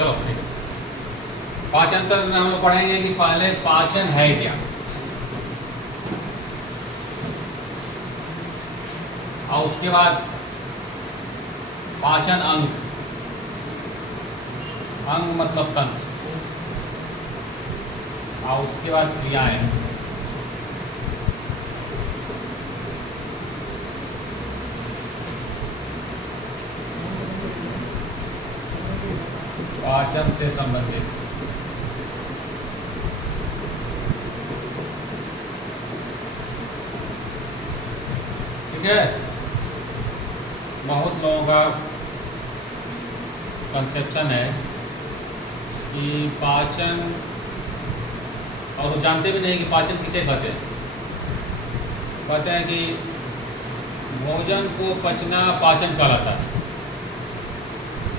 चलो ठीक है। पाचन तंत्र में हम लोग पढ़ेंगे कि पहले पाचन है क्या, और उसके बाद पाचन अंग, अंग मतलब तंत्र, और उसके बाद क्रियाएं। पाचन से संबंधित ठीक है। बहुत लोगों का कंसेप्शन है कि पाचन, और वो जानते भी नहीं कि पाचन किसे कहते हैं। कहते हैं कि भोजन को पचना पाचन कहलाता है।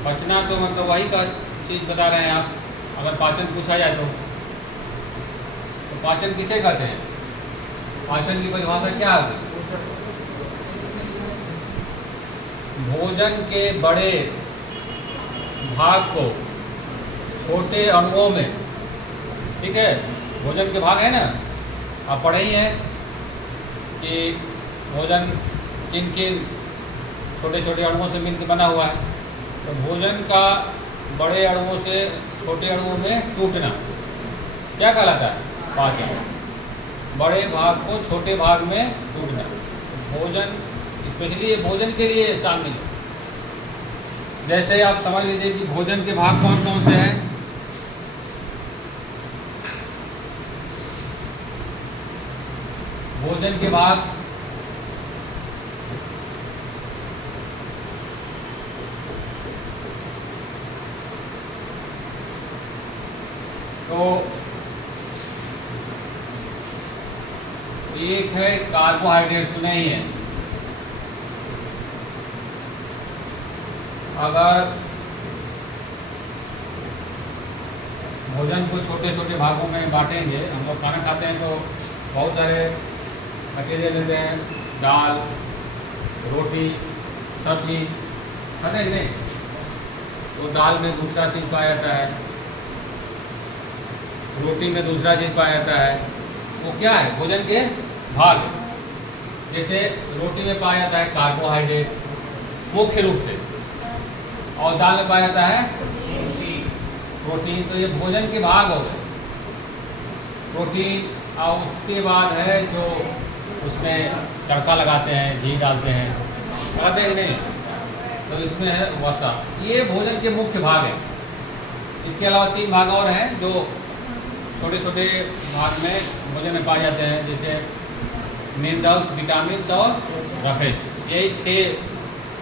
पचना तो मतलब वही का चीज़ बता रहे हैं आप। अगर पाचन पूछा जाए तो पाचन किसे कहते हैं, पाचन की परिभाषा क्या है? भोजन के बड़े भाग को छोटे अणुओं में, ठीक है, भोजन के भाग है ना, आप पढ़े ही हैं कि भोजन किन किन छोटे छोटे अणुओं से मिलकर बना हुआ है। तो भोजन का बड़े अणुओं से छोटे अणुओं में टूटना क्या कहलाता है? पाचन। बड़े भाग को छोटे भाग में टूटना। भोजन स्पेशली ये भोजन के लिए शामिल है। जैसे आप समझ लीजिए कि भोजन के भाग कौन कौन से हैं। भोजन के भाग तो एक है कार्बोहाइड्रेट, सुने ही है। अगर भोजन को छोटे छोटे भागों में बांटेंगे, हम लोग खाना खाते हैं तो बहुत सारे मटेरियल लेते हैं, दाल, रोटी, सब्जी खाते हैं नहीं, तो दाल में दूसरा चीज़ पाया जाता है, रोटी में दूसरा चीज़ पाया जाता है। वो क्या है? भोजन के भाग है। जैसे रोटी में पाया जाता है कार्बोहाइड्रेट मुख्य रूप से, और दाल में पाया जाता है प्रोटीन। तो ये भोजन के भाग हो गए, प्रोटीन। और उसके बाद है जो उसमें तड़का लगाते हैं, घी डालते हैं, लगाते हैं कि नहीं, तो इसमें है वसा। ये भोजन के मुख्य भाग हैं। इसके अलावा 3 भाग और हैं जो छोटे छोटे भाग में भोजन में पाए जाते हैं, जैसे मिनरल्स, विटामिन और रफेज। यही 6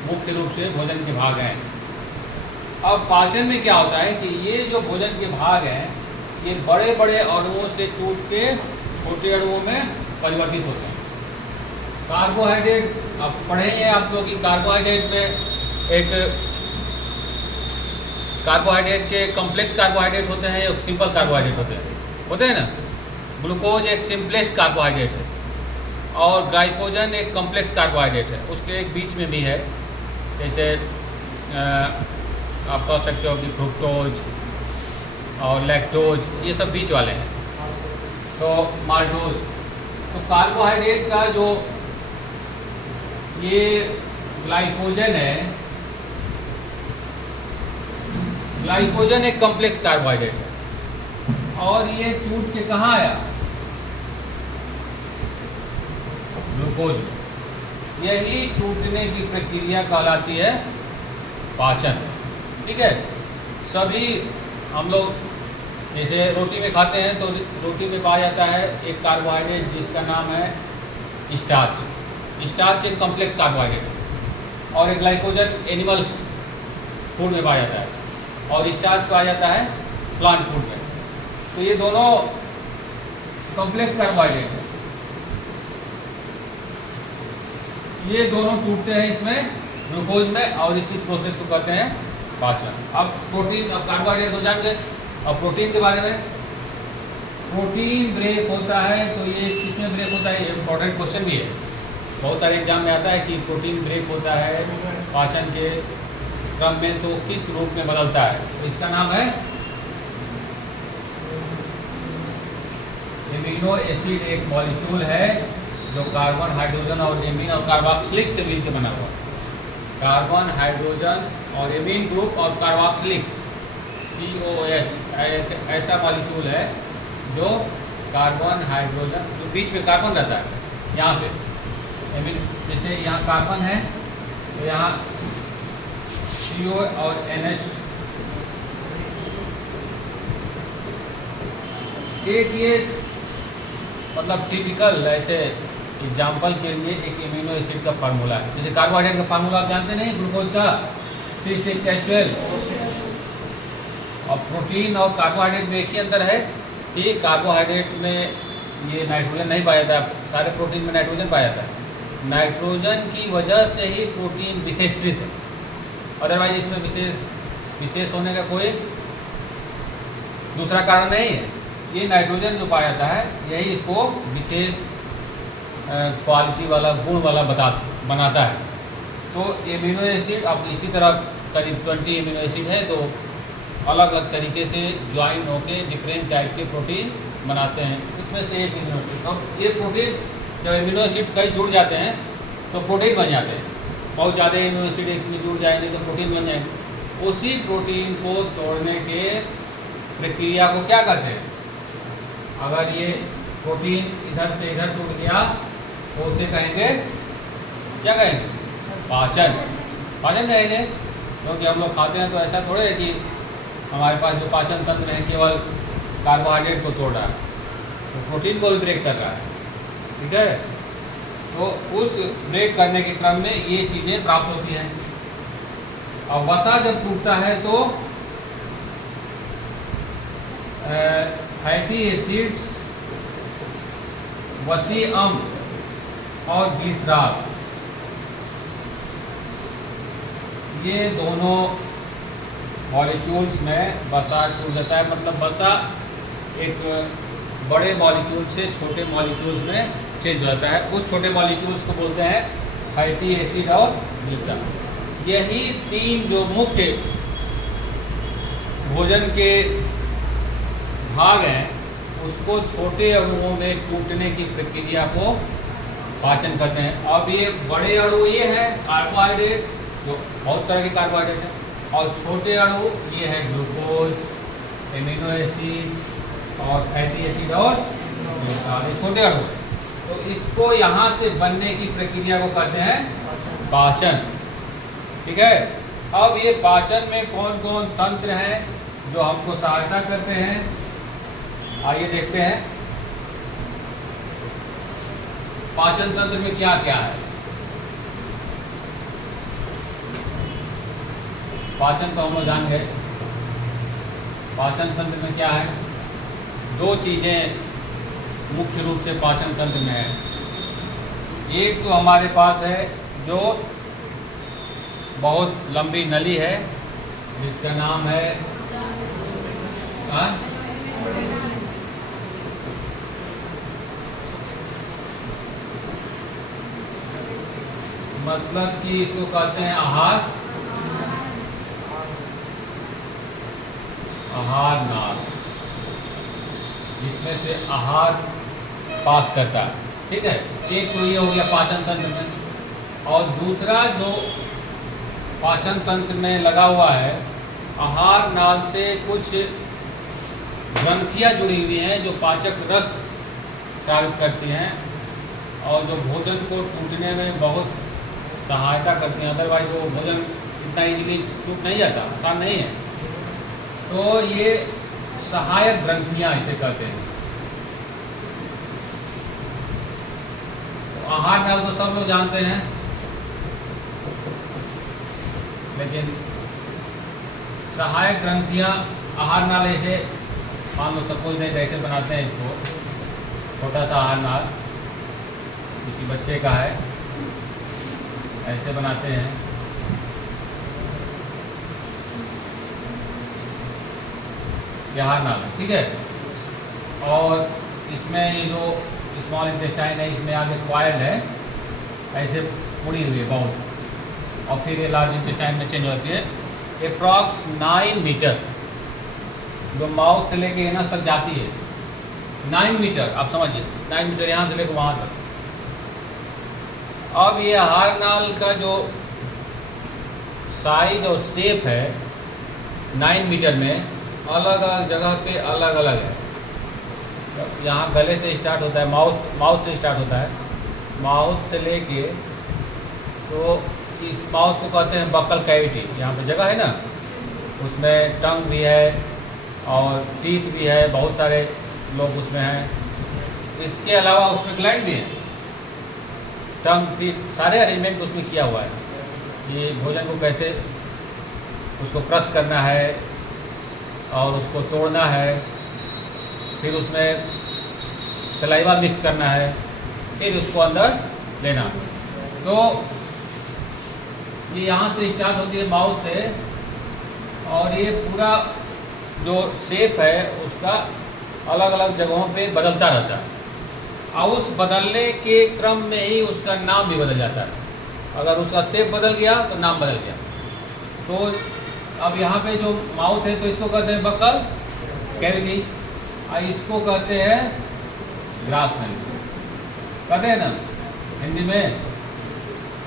मुख्य रूप से भोजन के भाग हैं। अब पाचन में क्या होता है कि ये जो भोजन के भाग हैं, ये बड़े बड़े अणुओं से टूट के छोटे अणुओं में परिवर्तित होते हैं। कार्बोहाइड्रेट, अब पढ़े हैं आप लोग कि कार्बोहाइड्रेट में एक कार्बोहाइड्रेट के कॉम्प्लेक्स कार्बोहाइड्रेट होते हैं, एक सिंपल कार्बोहाइड्रेट होते हैं ना। ग्लूकोज एक सिंपलेस्ट कार्बोहाइड्रेट है, और ग्लाइकोजन एक कॉम्प्लेक्स कार्बोहाइड्रेट है। उसके एक बीच में भी है, जैसे आप कह सकते हो कि फ्रुक्टोज और लैक्टोज, ये सब बीच वाले हैं। तो माल्टोज। तो कार्बोहाइड्रेट का जो ये ग्लाइकोजन है, ग्लाइकोजन एक कॉम्प्लेक्स कार्बोहाइड्रेट है, और ये टूट के कहाँ आया? ग्लूकोज में। यही टूटने की प्रक्रिया कहलाती है पाचन। ठीक है। सभी हम लोग जैसे रोटी में खाते हैं, तो रोटी में पाया जाता है एक कार्बोहाइड्रेट जिसका नाम है स्टार्च। स्टार्च एक कॉम्प्लेक्स कार्बोहाइड्रेट है, और एक ग्लाइकोजन एनिमल्स फूड में पाया जाता है, और स्टार्च पाया जाता है प्लांट फूड में। तो ये दोनों कॉम्प्लेक्स कार्बोहाइड्रेट है। ये दोनों टूटते हैं इसमें ग्लूकोज में, और इसी प्रोसेस को कहते हैं पाचन। अब प्रोटीन, अब कार्बोहाइड्रेट तो जान गए। अब प्रोटीन के बारे में, प्रोटीन ब्रेक होता है, तो ये किसमें ब्रेक होता है? ये इम्पोर्टेंट क्वेश्चन भी है, बहुत सारे एग्जाम में आता है कि प्रोटीन ब्रेक होता है पाचन के क्रम में तो किस रूप में बदलता है, तो इसका नाम है एमिनो एसिड। एक मॉलिक्यूल है जो कार्बन, हाइड्रोजन और एमीन और कार्बोक्सिलिक से मिलकर बना हुआ। कार्बन, हाइड्रोजन और एमीन ग्रुप और कार्बोक्सिलिक COH ऐसा मॉलिक्यूल है जो कार्बन, हाइड्रोजन, जो बीच में कार्बन रहता है यहाँ पे एमीन, जैसे यहाँ कार्बन है तो यहाँ CO और NH। एक ये मतलब टिपिकल ऐसे एग्जाम्पल के लिए एक एमिनो एसिड का फार्मूला है। जैसे कार्बोहाइड्रेट का फार्मूला आप जानते नहीं, ग्लूकोज का C6H12। और प्रोटीन और कार्बोहाइड्रेट में एक ही अंतर है कि कार्बोहाइड्रेट में ये नाइट्रोजन नहीं पाया जाता है, सारे प्रोटीन में नाइट्रोजन पाया जाता है। नाइट्रोजन की वजह से ही प्रोटीन विशेषकृत है, अदरवाइज इसमें विशेष होने का कोई दूसरा कारण नहीं है। ये नाइट्रोजन जो पाया जाता है यही इसको विशेष क्वालिटी वाला, गुण वाला बनाता है। तो एमिनो एसिड अब इसी तरह करीब 20 एमिनो एसिड है, तो अलग अलग तरीके से ज्वाइन होकर डिफरेंट टाइप के प्रोटीन बनाते हैं। उसमें से एक एमिनो एसिड, अब ये प्रोटीन जब एमिनो एसिड्स कई जुड़ जाते हैं तो प्रोटीन बन जाते हैं। बहुत ज़्यादा एमिनो एसिड इसमें जुड़ जाएंगे तो प्रोटीन बन जाएंगे। उसी प्रोटीन को तोड़ने के प्रक्रिया को क्या कहते हैं? अगर ये प्रोटीन इधर से इधर टूट गया तो उसे कहेंगे, क्या कहेंगे? पाचन। पाचन कहेंगे, क्योंकि हम लोग खाते हैं तो ऐसा थोड़े है कि हमारे पास जो पाचन तंत्र है केवल कार्बोहाइड्रेट को तोड़ रहा है, तो प्रोटीन को भी ब्रेक कर रहा है, ठीक है। तो उस ब्रेक करने के क्रम में ये चीज़ें प्राप्त होती हैं। और वसा जब टूटता है तो फैटी एसिड्स, वसी अम्ल और ग्लिसरॉल, ये दोनों मॉलिक्यूल्स में वसा टूट जाता है। मतलब वसा एक बड़े मॉलिक्यूल से छोटे मॉलिक्यूल्स में चेंज हो जाता है। उस छोटे मॉलिक्यूल्स को बोलते हैं फैटी एसिड और ग्लिसरॉल। यही तीन जो मुख्य भोजन के भाग हैं उसको छोटे अणुओं में टूटने की प्रक्रिया को पाचन कहते हैं। अब ये बड़े अणु ये है कार्बोहाइड्रेट, जो बहुत तरह के कार्बोहाइड्रेट हैं, और छोटे अणु ये है ग्लूकोज, एमिनो एसिड और फैटी एसिड और सारे छोटे अणु। तो इसको यहाँ से बनने की प्रक्रिया को कहते हैं पाचन, ठीक है। अब ये पाचन में कौन कौन तंत्र हैं जो हमको सहायता करते हैं, आइए देखते हैं। पाचन तंत्र में क्या क्या है? पाचन तो हम लोग जान गए। पाचन तंत्र में क्या है? दो चीज़ें मुख्य रूप से पाचन तंत्र में है। एक तो हमारे पास है जो बहुत लंबी नली है जिसका नाम है मतलब कि इसको कहते हैं आहार नाल, जिसमें से आहार पास करता है, ठीक है। एक तो ये हो गया पाचन तंत्र में। और दूसरा जो पाचन तंत्र में लगा हुआ है, आहार नाल से कुछ ग्रंथियाँ जुड़ी हुई हैं जो पाचक रस साबित करती हैं और जो भोजन को टूटने में बहुत सहायता करती हैं। अदरवाइज वो भोजन इतना इजीली टूट नहीं जाता, आसान नहीं है। तो ये सहायक ग्रंथियाँ इसे कहते हैं। तो आहार नाल तो सब लोग जानते हैं, लेकिन सहायक ग्रंथियाँ आहार नाल ऐसे मान लो सपोज नहीं कैसे बनाते हैं इसको, छोटा सा आहार नाल किसी बच्चे का है, ऐसे बनाते हैं। ये आहार नाल है, ठीक है। और इसमें ये जो स्मॉल इंटेस्टाइन है, इसमें आगे कॉइल है, ऐसे मुड़ी हुई है बहुत, और फिर ये लार्ज इंटेस्टाइन में चेंज होती है अप्रॉक्स 9 मीटर जो माउथ से लेके एनस तक जाती है, 9 मीटर, आप समझिए 9 मीटर यहाँ से लेकर वहाँ तक। अब ये हारनाल का जो साइज और शेप है 9 मीटर में अलग अलग जगह पे अलग अलग है। यहाँ गले से स्टार्ट होता है, माउथ से स्टार्ट होता है, माउथ से लेके तो इस माउथ को कहते हैं बकल कैविटी। यहाँ पे जगह है ना, उसमें टंग भी है और टीथ भी है, बहुत सारे लोग उसमें हैं। इसके अलावा उसमें ग्लैंड भी है, टंग टीथ सारे अरेंजमेंट उसमें किया हुआ है। ये भोजन को कैसे उसको क्रश करना है और उसको तोड़ना है, फिर उसमें सलाइवा मिक्स करना है, फिर उसको अंदर लेना। तो ये यहाँ से स्टार्ट होती है माउथ से, और ये पूरा जो शेप है उसका अलग अलग जगहों पे बदलता रहता है, और उस बदलने के क्रम में ही उसका नाम भी बदल जाता है। अगर उसका शेप बदल गया तो नाम बदल गया। तो अब यहाँ पे जो माउथ है तो इसको कहते हैं बकल कैविटी, और इसको कहते हैं ग्रासलैंड, कहते हैं ना हिंदी में,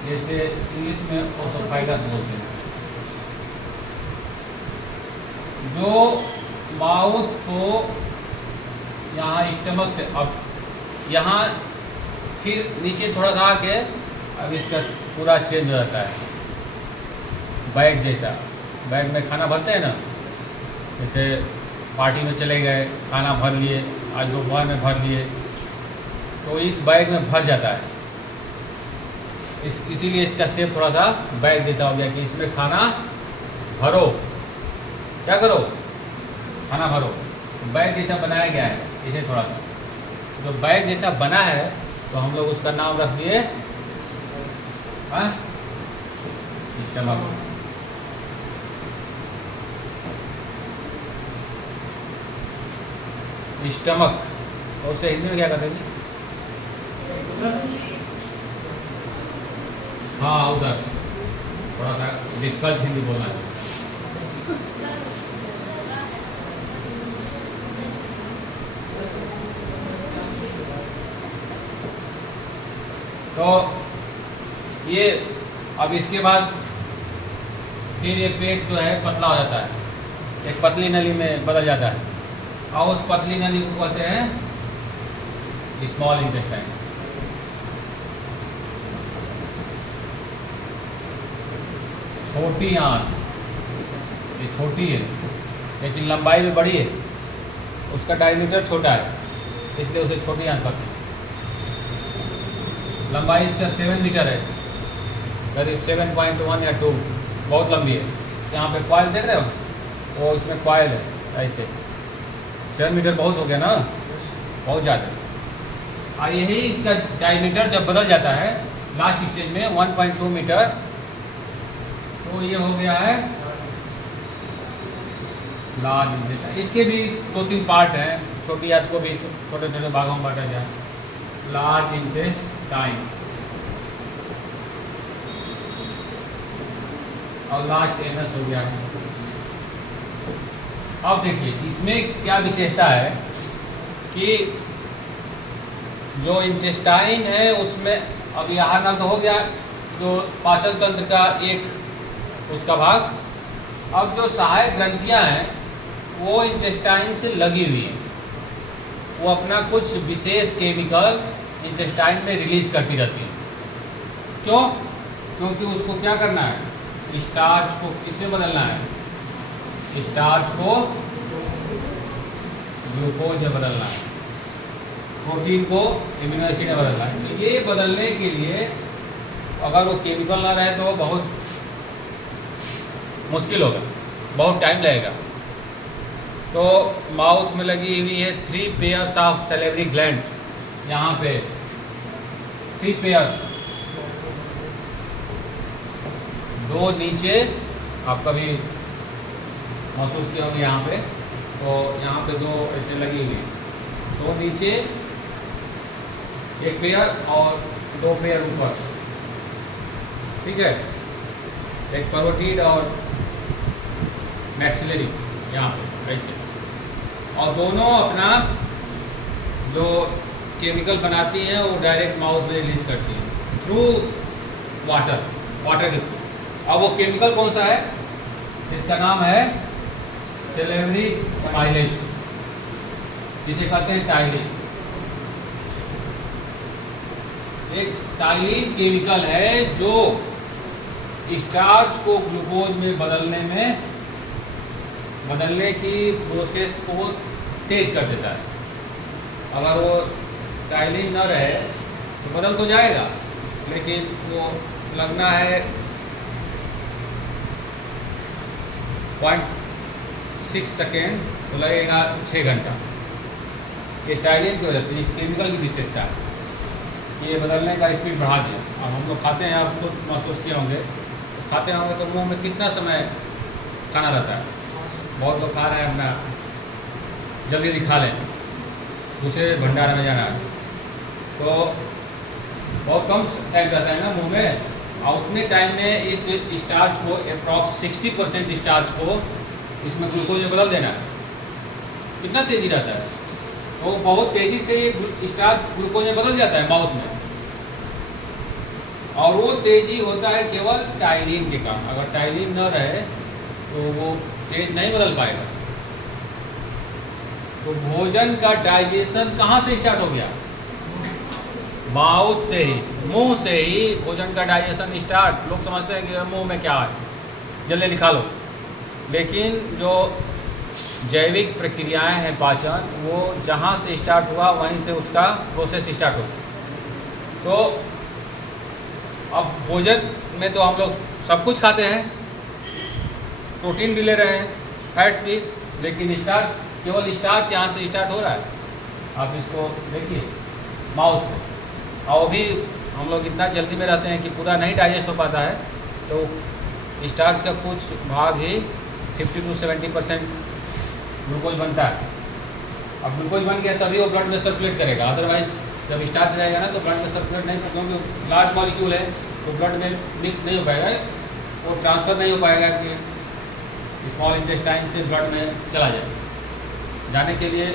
जैसे इंग्लिश में ओसोफाइगस बोलते हैं। जो माउथ को यहाँ स्टमक से अब यहाँ फिर नीचे थोड़ा सा आके अब इसका पूरा चेंज हो जाता है, बैग जैसा। बैग में खाना भरते हैं ना, जैसे पार्टी में चले गए, खाना भर लिए, आज दोपहर में भर लिए, तो इस बैग में भर जाता है। इसीलिए इसका शेप थोड़ा सा बैग जैसा हो गया कि इसमें खाना भरो, क्या करो, खाना भरो। बैग जैसा बनाया गया है इसे, थोड़ा सा जो बैग जैसा बना है तो हम लोग उसका नाम रख दिए स्टमक। स्टमक और उसे हिंदी में क्या कहते हैं? हाँ, उधर थोड़ा सा डिफिकल्ट हिंदी बोलना है। तो ये अब इसके बाद फिर ये पेट जो है पतला हो जाता है, एक पतली नली में बदल जाता है, और उस पतली नली को कहते हैं स्मॉल इंटेस्टाइन। छोटी आंत, ये छोटी है लेकिन लंबाई में बड़ी है, उसका डायमीटर छोटा है इसलिए उसे छोटी आंत कहते हैं। लंबाई इसका 7 मीटर है, करीब 7.1 या 2, बहुत लंबी है। यहाँ पे कॉइल देख रहे हो, वो उसमें कॉइल है ऐसे। 7 मीटर बहुत हो गया ना, बहुत ज़्यादा। और यही इसका डायमीटर जब बदल जाता है लास्ट स्टेज में 1.2 मीटर, तो ये हो गया है लार्ज इंटेस्टाइन। इसके भी 2-3 पार्ट हैं, छोटी आंत को भी छोटे छोटे भागों में बांटा जाए। लार्ज इंटेस्टाइन और लास्ट एनस हो गया है। अब देखिए इसमें क्या विशेषता है कि जो इंटेस्टाइन है उसमें अब यहाँ ना तो हो गया जो पाचन तंत्र का एक उसका भाग। अब जो सहायक ग्रंथियाँ हैं वो इंटेस्टाइन से लगी हुई हैं, वो अपना कुछ विशेष केमिकल इंटेस्टाइन में रिलीज करती रहती है। क्यों? क्योंकि उसको क्या करना है, स्टार्च को किसमें बदलना है, स्टार्च को ग्लूकोज में बदलना है, प्रोटीन को एमिनो एसिड में बदलना है। तो ये बदलने के लिए अगर वो केमिकल ना रहे तो बहुत मुश्किल होगा, बहुत टाइम लगेगा। तो माउथ में लगी हुई है 3 पेयर्स ऑफ सैलिवरी ग्लैंड्स, यहाँ पे 3 पेयर्स, 2 नीचे, आप कभी महसूस किए होंगे यहाँ पे, तो यहाँ पे 2 ऐसे लगी हुई, 2 नीचे, 1 पेयर और 2 पेयर ऊपर, ठीक है, एक पैरोटिड और मैक्सिलरी यहाँ पे ऐसे, और दोनों अपना जो केमिकल बनाती हैं वो डायरेक्ट माउथ में रिलीज करती हैं थ्रू वाटर के थ्रू। अब वो केमिकल कौन सा है? इसका नाम है सेलेवरी माइलेज, जिसे कहते हैं टाइलिन। एक टाइलिन केमिकल है जो स्टार्च को ग्लूकोज में बदलने की प्रोसेस को तेज कर देता है। अगर वो टाइलिन न रहे तो बदल तो जाएगा, लेकिन वो लगना है 0.6 सेकेंड तो लगेगा 6 घंटा। ये टाइलिन की वजह से, इस केमिकल की विशेषता है, ये बदलने का स्पीड बढ़ा दिया। अब हम लोग खाते हैं, आप खुद महसूस किए होंगे, खाते होंगे तो मुंह में कितना समय खाना रहता है। बहुत लोग खा रहे हैं अपना जल्दी खा लें, दूसरे भंडारे में जाना है तो बहुत कम टाइम रहता है ना मुंह में, और उतने टाइम में इस स्टार्च को अप्रॉक्स 60% स्टार्च को इसमें ग्लूकोज में बदल देना है। कितना तेज़ी रहता है, तो बहुत तेज़ी से ये स्टार्च ग्लूकोज में बदल जाता है माउथ में, और वो तेज़ी होता है केवल टाइलिन के कारण। अगर टाइलिन न रहे तो वो तेज नहीं बदल पाएगा। तो भोजन का डाइजेशन कहाँ से स्टार्ट हो गया? माउथ से ही, मुंह से ही भोजन का डाइजेशन स्टार्ट। लोग समझते हैं कि मुंह में क्या है, जल्दी निकाल लो, लेकिन जो जैविक प्रक्रियाएं हैं पाचन, वो जहाँ से स्टार्ट हुआ वहीं से उसका प्रोसेस स्टार्ट होता। तो अब भोजन में तो हम लोग सब कुछ खाते हैं, प्रोटीन भी ले रहे हैं, फैट्स भी, लेकिन स्टार्च, केवल स्टार्च यहाँ से स्टार्ट हो रहा है। आप इसको देखिए माउथ में, और भी हम लोग इतना जल्दी में रहते हैं कि पूरा नहीं डाइजेस्ट हो पाता है, तो स्टार्च का कुछ भाग ही 50 to 70% ग्लूकोज बनता है। अब ग्लूकोज बन गया तभी वो ब्लड में सर्कुलेट करेगा, अदरवाइज जब स्टार्च रहेगा ना तो ब्लड में सर्कुलेट नहीं, क्योंकि लार्ज मॉलिक्यूल है तो ब्लड में मिक्स नहीं हो पाएगा, वो ट्रांसफ़र नहीं हो पाएगा कि स्मॉल इंटेस्टाइन से ब्लड में चला जाए। जाने के लिए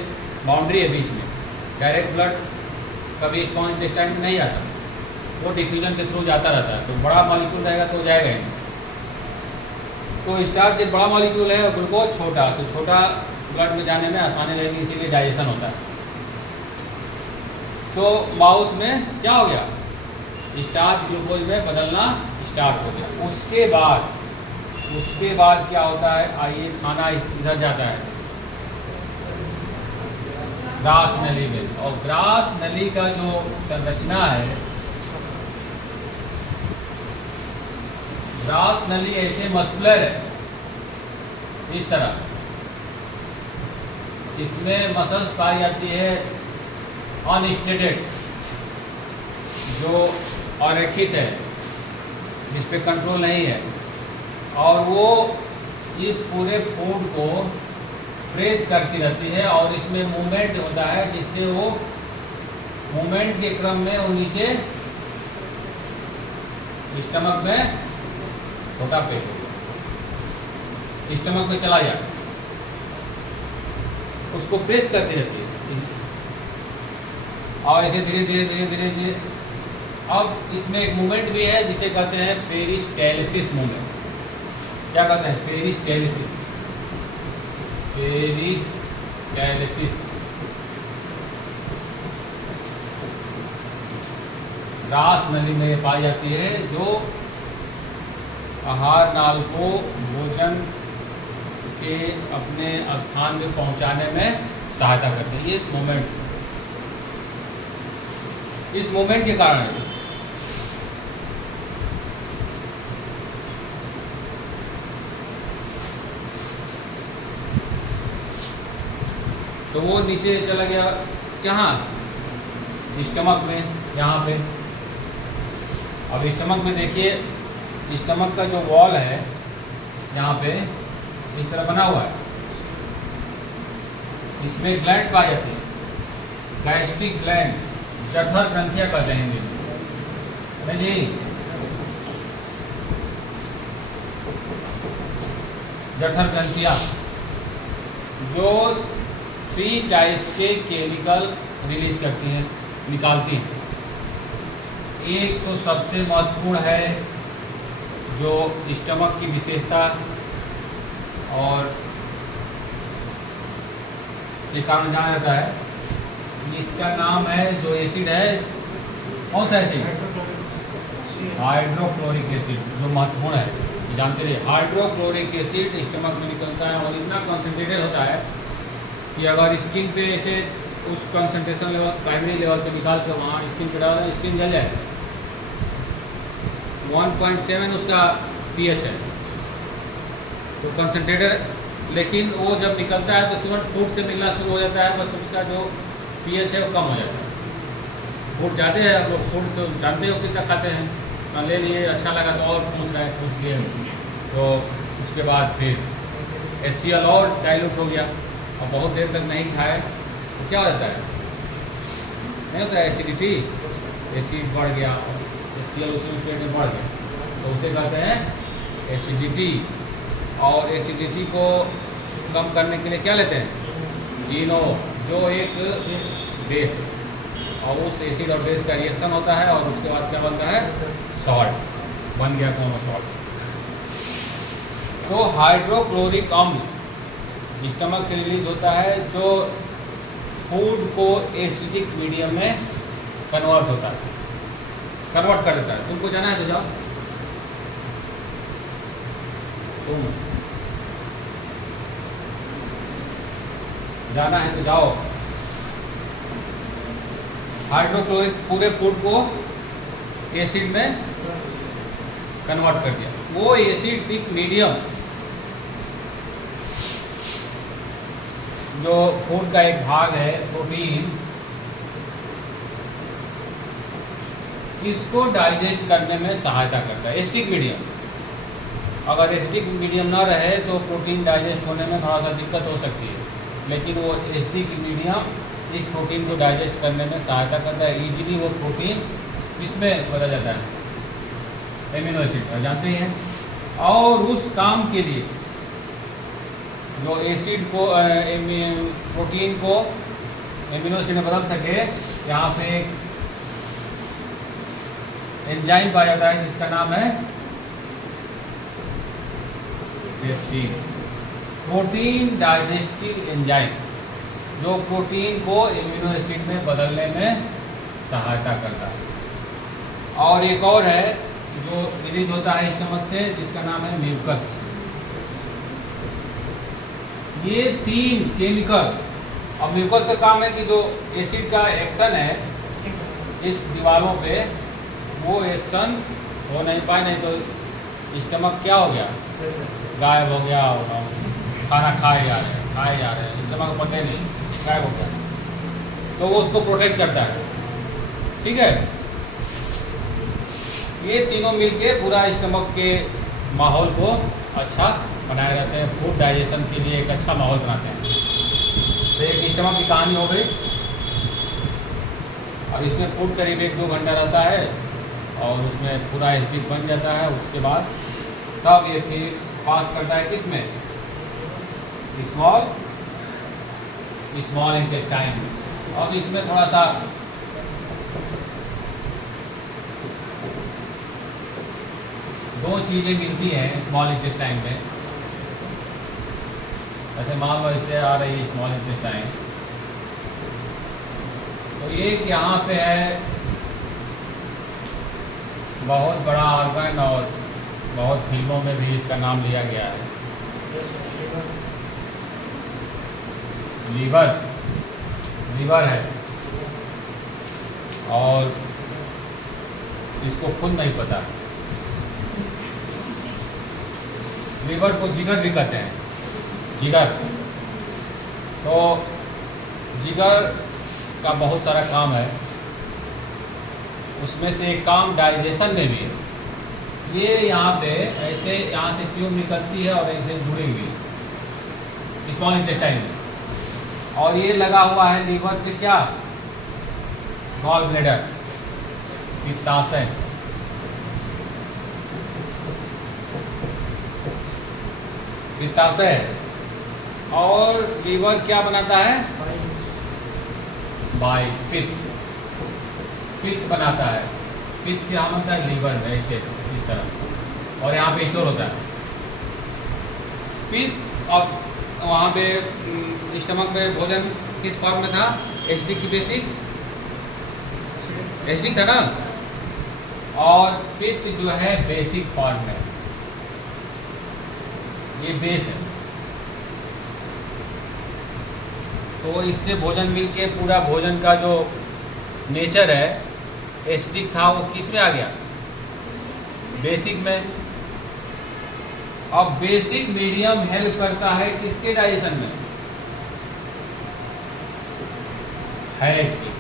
बाउंड्री है बीच में, डायरेक्ट ब्लड कभी स्मॉल इंटेस्टाइन में नहीं आता, वो डिफ्यूजन के थ्रू जाता रहता है। तो बड़ा मॉलिक्यूल रहेगा तो जाएगा ही नहीं। तो स्टार्च एक बड़ा मॉलिक्यूल है और ग्लूकोज छोटा, तो छोटा ब्लड में जाने में आसानी रहेगी, इसीलिए डाइजेशन होता है। तो माउथ में क्या हो गया? स्टार्च ग्लूकोज में बदलना स्टार्ट हो गया। उसके बाद क्या होता है? आइए, खाना इधर जाता है ग्रास नली में, और ग्रास नली का जो संरचना है, ग्रास नली ऐसे मस्कुलर है इस तरह, इसमें मसल्स पाई जाती है अनस्टेटेड, जो अरेखित है, जिस पे कंट्रोल नहीं है, और वो इस पूरे फूड को प्रेस करती रहती है, और इसमें मूवमेंट होता है, जिससे वो मूवमेंट के क्रम में वो नीचे स्टमक में, छोटा पेट स्टमक में चला जाए, उसको प्रेस करती रहती है, और ऐसे धीरे धीरे। अब इसमें एक मूवमेंट भी है जिसे कहते हैं पेरिस्टाल्सिस मूवमेंट। क्या कहते हैं? पेरिस्टाल्सिस। ग्रास नली में पाई जाती है, जो आहार नाल को भोजन के अपने स्थान में पहुंचाने में सहायता करती है। इस मूवमेंट के कारण है। तो वो नीचे चला गया, कहाँ? स्टमक में, यहाँ पे। अब स्टमक में देखिए, स्टमक का जो वॉल है यहाँ पे इस तरह बना हुआ है, इसमें ग्लैंड पाई जाती है, गैस्ट्रिक ग्लैंड, जठर ग्रंथियाँ कहते हैं हिंदी में जी। जठर ग्रंथियाँ जो 3 टाइप्स के केमिकल रिलीज करती हैं, निकालती हैं। एक तो सबसे महत्वपूर्ण है जो स्टमक की विशेषता और के कारण जाना जाता है, इसका नाम है जो एसिड है, कौन सा एसिड? हाइड्रोक्लोरिक एसिड, जो महत्वपूर्ण है, जानते रहिए। हाइड्रोक्लोरिक एसिड स्टमक में निकलता है और इतना कॉन्सेंट्रेटेड होता है कि अगर स्किन पे ऐसे उस कंसंट्रेशन लेवल, प्राइमरी लेवल पे निकाल के वहाँ स्किन पे डाल, स्किन जल जाए। 1.7 उसका pH है, तो कंसंट्रेटेड, लेकिन वो जब निकलता है तो तुरंत फूड से मिलना शुरू हो जाता है, बस उसका जो pH है वो कम हो जाता है। फूड जाते हैं आप लोग, फूड तो जानते हो कितना खाते हैं, ले लिए, अच्छा लगा तो और पूछ रहे हैं, पूछ लिए, तो उसके बाद फिर HCl और डाइल्यूट हो गया और बहुत देर तक नहीं खाए तो क्या हो जाता है? नहीं होता है एसिडिटी, एसिड बढ़ गया, HCl उसी में पेट में बढ़ गया, तो उसे कहते हैं एसिडिटी। और एसिडिटी को कम करने के लिए क्या लेते हैं? इनो, जो एक बेस, और उस एसिड और बेस का रिएक्शन होता है और उसके बाद क्या बनता है? सॉल्ट बन गया, कौन सॉल्ट। तो हाइड्रोक्लोरिक अम्ल स्टमक से रिलीज होता है जो फूड को एसिडिक मीडियम में कन्वर्ट होता है, कन्वर्ट कर देता है। तुमको जाना है तो जाओ, तुम जाना है तो जाओ। हाइड्रोक्लोरिक पूरे फूड को एसिड में कन्वर्ट कर दिया। वो एसिडिक मीडियम जो फूड का एक भाग है, प्रोटीन, इसको डाइजेस्ट करने में सहायता करता है। एसिडिक मीडियम, अगर एसिडिक मीडियम ना रहे तो प्रोटीन डाइजेस्ट होने में थोड़ा सा दिक्कत हो सकती है, लेकिन वो एसिडिक मीडियम इस प्रोटीन को डाइजेस्ट करने में सहायता करता है। ईजिली वो प्रोटीन इसमें बदल जाता है, एमिनो एसिड, जानते हैं। और उस काम के लिए जो एसिड को प्रोटीन को एमिनो एसिड में बदल सके, यहाँ पे एक एंजाइम पाया जाता है जिसका नाम है पेप्सिन, प्रोटीन डाइजेस्टिव एंजाइम, जो प्रोटीन को एमिनो एसिड में बदलने में सहायता करता है। और एक और है जो रिलीज होता है स्टमक से, जिसका नाम है म्यूकस। ये 3 केमिकल, और म्यूकस का काम है कि जो एसिड का एक्शन है इस दीवारों पे, वो एक्शन हो नहीं पाए, नहीं तो स्टमक क्या हो गया? गायब हो गया, खाना खाए जा रहे हैं, स्टमक पता ही नहीं, गायब हो गया। तो वो उसको प्रोटेक्ट करता है, ठीक है। ये तीनों मिलके पूरा स्टमक के माहौल को अच्छा बनाए रहते हैं, फूड डाइजेशन के लिए एक अच्छा माहौल बनाते हैं। तो एक स्टमक की कहानी हो गई। अब इसमें फूड करीब 1-2 घंटा रहता है और उसमें पूरा एसिडिक बन जाता है। उसके बाद तब ये फिर पास करता है किस में? Small intestine. अब इसमें थोड़ा सा दो चीज़ें मिलती हैं स्मॉल इंटेस्टाइन में। ऐसे मान लो इससे आ रही है स्मॉल इंटेस्टाइन, तो एक यहाँ पे है बहुत बड़ा ऑर्गन और बहुत फिल्मों में भी इसका नाम लिया गया है, लीवर है। और इसको खुद नहीं पता, लीवर को जिगर भी कहते हैं, जिगर। तो जिगर का बहुत सारा काम है, उसमें से एक काम डाइजेशन में भी है। ये यहाँ पे ऐसे यहाँ से ट्यूब निकलती है और ऐसे जुड़ी हुई स्मॉल इंटेस्टाइन में, और ये लगा हुआ है लीवर से क्या? Gall bladder, पित्ताशय। पित्ताशय है। और लीवर क्या बनाता है? बाइल, पित्त बनाता है। पित्त क्या होता है? लीवर में ऐसे इस तरह, और यहाँ पे स्टोर होता है पित्त। और वहाँ पे स्टमक में भोजन किस फॉर्म में था? एसिडिक की बेसिक? एसिडिक था ना। और पित्त जो है बेसिक फॉर्म में, ये बेस है। तो इससे भोजन मिलके पूरा भोजन का जो नेचर है, एसिडिक था, वो किस में आ गया? बेसिक में। अब बेसिक मीडियम हेल्प करता है किसके डाइजेशन में? फैट की।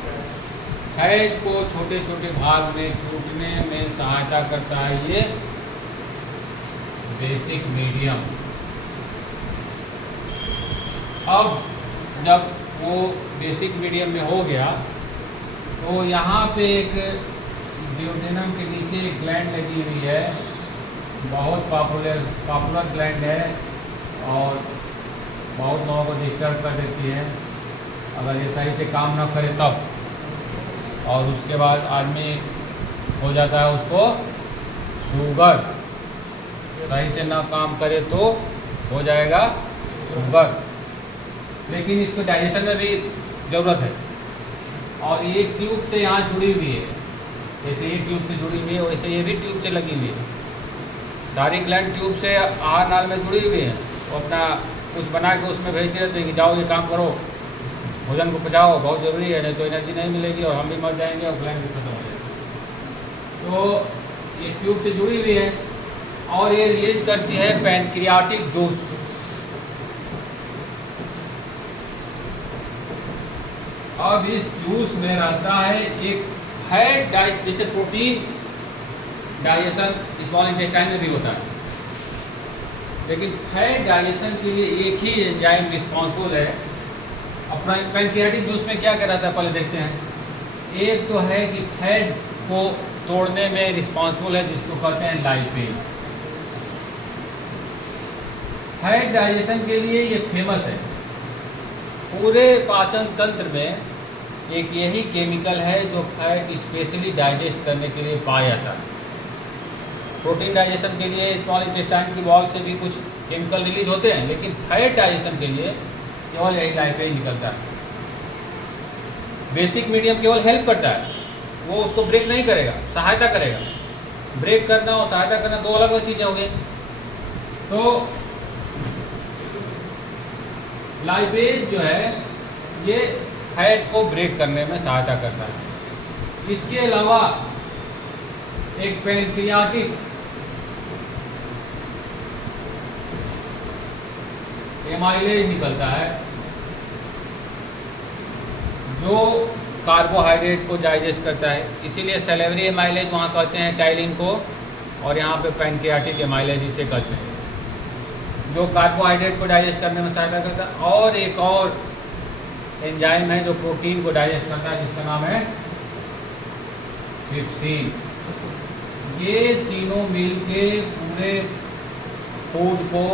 फैट को छोटे छोटे भाग में टूटने में सहायता करता है ये बेसिक मीडियम। अब जब वो बेसिक मीडियम में हो गया तो यहाँ पे एक ड्यूडेनम के नीचे एक ग्लैंड लगी हुई है, बहुत पॉपुलर ग्लैंड है और बहुत लोगों को डिस्टर्ब कर देती है अगर ये सही से काम ना करे तब। और उसके बाद आदमी हो जाता है उसको शुगर, सही से ना काम करे तो हो जाएगा शुगर। लेकिन इसको डाइजेशन में भी ज़रूरत है। और ये ट्यूब से यहाँ जुड़ी हुई है, जैसे ये ट्यूब से जुड़ी हुई है वैसे ये भी ट्यूब से लगी हुई है। सारी ग्लैंड ट्यूब से आहार नाल में जुड़ी हुई है। वो अपना कुछ बना के उसमें भेजते रहते हैं कि जाओ ये काम करो, भोजन को पचाओ, बहुत ज़रूरी है, नहीं तो एनर्जी नहीं मिलेगी और हम भी मर जाएंगे और ग्लैंड भी खत्म हो जाएगी। तो ये ट्यूब से जुड़ी हुई है और ये रिलीज करती है पैनक्रियाटिक जूस। अब इस जूस में रहता है एक फैट जैसे प्रोटीन डाइजेशन स्मॉल इंटेस्टाइन में भी होता है, लेकिन फैट डाइजेशन के लिए एक ही एंजाइम रिस्पॉन्सिबल है। अपना पैनक्रियाटिक जूस में क्या कराता है पहले देखते हैं। एक तो है कि फैट को तोड़ने में रिस्पॉन्सिबल है जिसको कहते हैं लाइपेज। फैट डाइजेशन के लिए ये फेमस है। पूरे पाचन तंत्र में एक यही केमिकल है जो फैट स्पेशली डाइजेस्ट करने के लिए पाया जाता है। प्रोटीन डाइजेशन के लिए स्मॉल इंटेस्टाइन की वॉल से भी कुछ केमिकल रिलीज होते हैं, लेकिन फैट डाइजेशन के लिए केवल यही लाइपेज निकलता है। बेसिक मीडियम केवल हेल्प करता है, वो उसको ब्रेक नहीं करेगा, सहायता करेगा। ब्रेक करना और सहायता करना दो अलग अलग चीज़ें हो गई। तो लाइपेज जो है ये फैट को ब्रेक करने में सहायता करता है। इसके अलावा एक पैनक्रियाटिक एमाइलेज निकलता है जो कार्बोहाइड्रेट को डाइजेस्ट करता है, इसीलिए सेलेवरी एमाइलेज वहाँ कहते हैं टाइलिन को, और यहाँ पे पैनक्रियाटिक एमाइलेज इसे कहते हैं, जो कार्बोहाइड्रेट को डाइजेस्ट करने में सहायता करता है। और एक और एंजाइम है जो प्रोटीन को डाइजेस्ट करता है जिसका नाम है ट्रिप्सिन। ये तीनों मिलके पूरे फूड को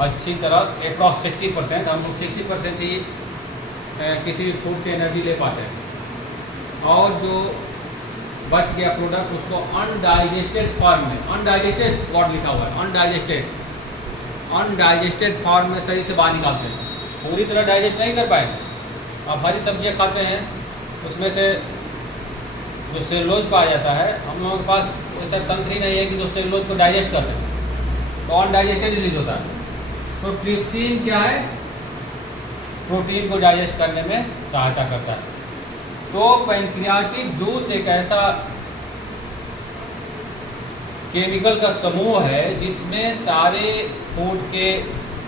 अच्छी तरह अप्रॉक्स 60%, हम लोग 60% ही किसी भी फूड से एनर्जी ले पाते हैं, और जो बच गया प्रोडक्ट उसको अनडाइजेस्टेड फॉर्म में, अनडाइजेस्टेड वर्ड लिखा हुआ है, अनडाइजेस्टेड फॉर्म में सही से बाहर निकालते हैं। पूरी तरह डाइजेस्ट नहीं कर पाएंगे। आप हरी सब्जियां खाते हैं, उसमें से जो सेलुलोज पाया जाता है, हम लोगों के पास ऐसा तंत्र ही नहीं है कि जो सेलुलोज को डाइजेस्ट कर सके, तो अनडाइजेस्टेड रिलीज होता है। तो ट्रिप्सिन क्या है? प्रोटीन को डाइजेस्ट करने में सहायता करता है। तो पैनक्रियाटिक जूस एक ऐसा केमिकल का समूह है जिसमें सारे फूड के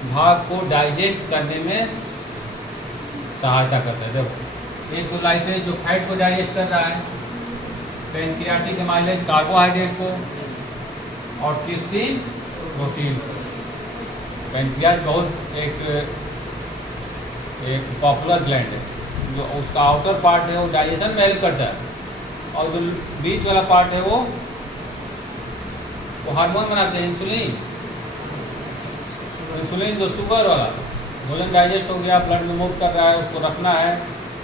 भाग को डाइजेस्ट करने में सहायता करता है। देखो, एक तो लाइपेज जो फैट को डाइजेस्ट कर रहा है, पैनक्रियाटिक एमाइलेज कार्बोहाइड्रेट को, और ट्रिप्सिन प्रोटीन को। पैनक्रियास बहुत एक पॉपुलर ग्लैंड है, जो उसका आउटर पार्ट है वो डाइजेशन में हेल्प करता है, और जो बीच वाला पार्ट है वो हार्मोन बनाते हैं, इंसुलिन। तो इंसुलिन जो शुगर वाला भोजन डाइजेस्ट हो गया, ब्लड में मूव कर रहा है, उसको रखना है,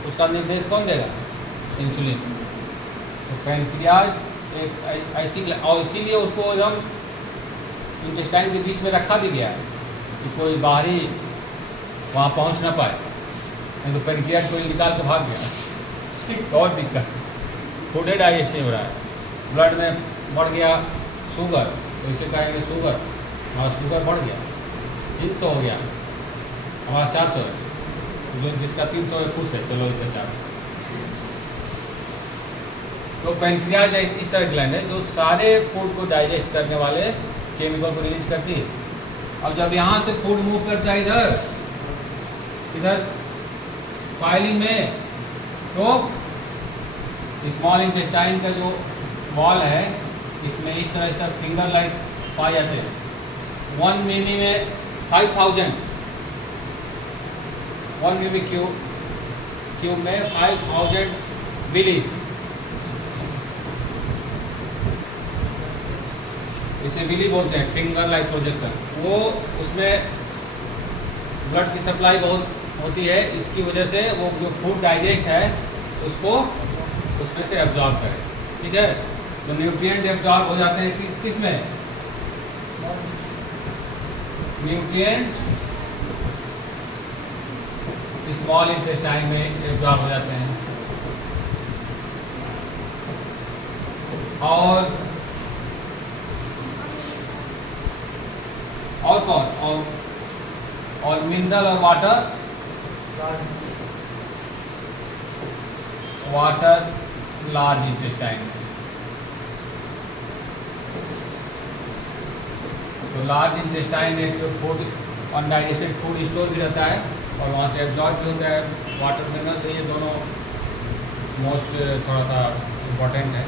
उसका निर्देश कौन देगा? इंसुलिन। तो पैनक्रियाज एक ऐसी, और इसीलिए उसको एकदम इंटेस्टाइन के बीच में रखा भी गया है कि कोई बाहरी वहाँ पहुँच ना पाए, नहीं तो पैनक्रियाज कोई निकाल के भाग गया और दिक्कत, फूड डाइजेस्ट नहीं हो रहा है। ब्लड में बढ़ गया शुगर, तो इसे कहेंगे शुगर, हमारा शुगर बढ़ गया, 300 हो गया, हमारा 400 है, जो जिसका 300 है खुश है, चलो इसका 400। तो पैनक्रियाज इस तरह ग्लैंड है जो सारे फूड को डाइजेस्ट करने वाले केमिकल को रिलीज करती है। अब जब यहाँ से फूड मूव करता है इधर फाइलिंग में, तो स्मॉल इंटेस्टाइन का जो वॉल है इसमें इस तरह से फिंगर लाइक पाए जाते हैं। 1 मिली में 5000, 1 मिली क्यूब में 5000 मिली, इसे विली बोलते हैं, फिंगर लाइक प्रोजेक्शन। वो उसमें ब्लड की सप्लाई बहुत होती है, इसकी वजह से वो जो फूड डाइजेस्ट है उसको उसमें से एब्जॉर्ब करे, ठीक है। तो न्यूट्रिएंट एब्जॉर्ब हो जाते हैं किस में? न्यूट्रिएंट स्मॉल इंटेस्टाइन में एब्जॉर्ब हो जाते हैं। और कौन? और मिनरल और वाटर लार्ज इंटेस्टाइन। तो लार्ज इंटेस्टाइन में जो फूड अनडाइजेस्टेड फूड स्टोर भी रहता है और वहाँ से एब्जॉर्ब भी होता है वाटर मिनरल। तो ये दोनों मोस्ट थोड़ा सा इम्पोर्टेंट है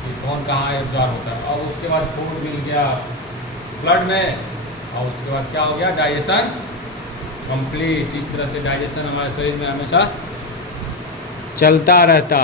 कि कौन कहाँ एब्जॉर्ब होता है। और उसके बाद फूड मिल गया ब्लड में, और उसके बाद क्या हो गया? Digestion complete. इस तरह से डाइजेशन हमारे शरीर में हमेशा चलता रहता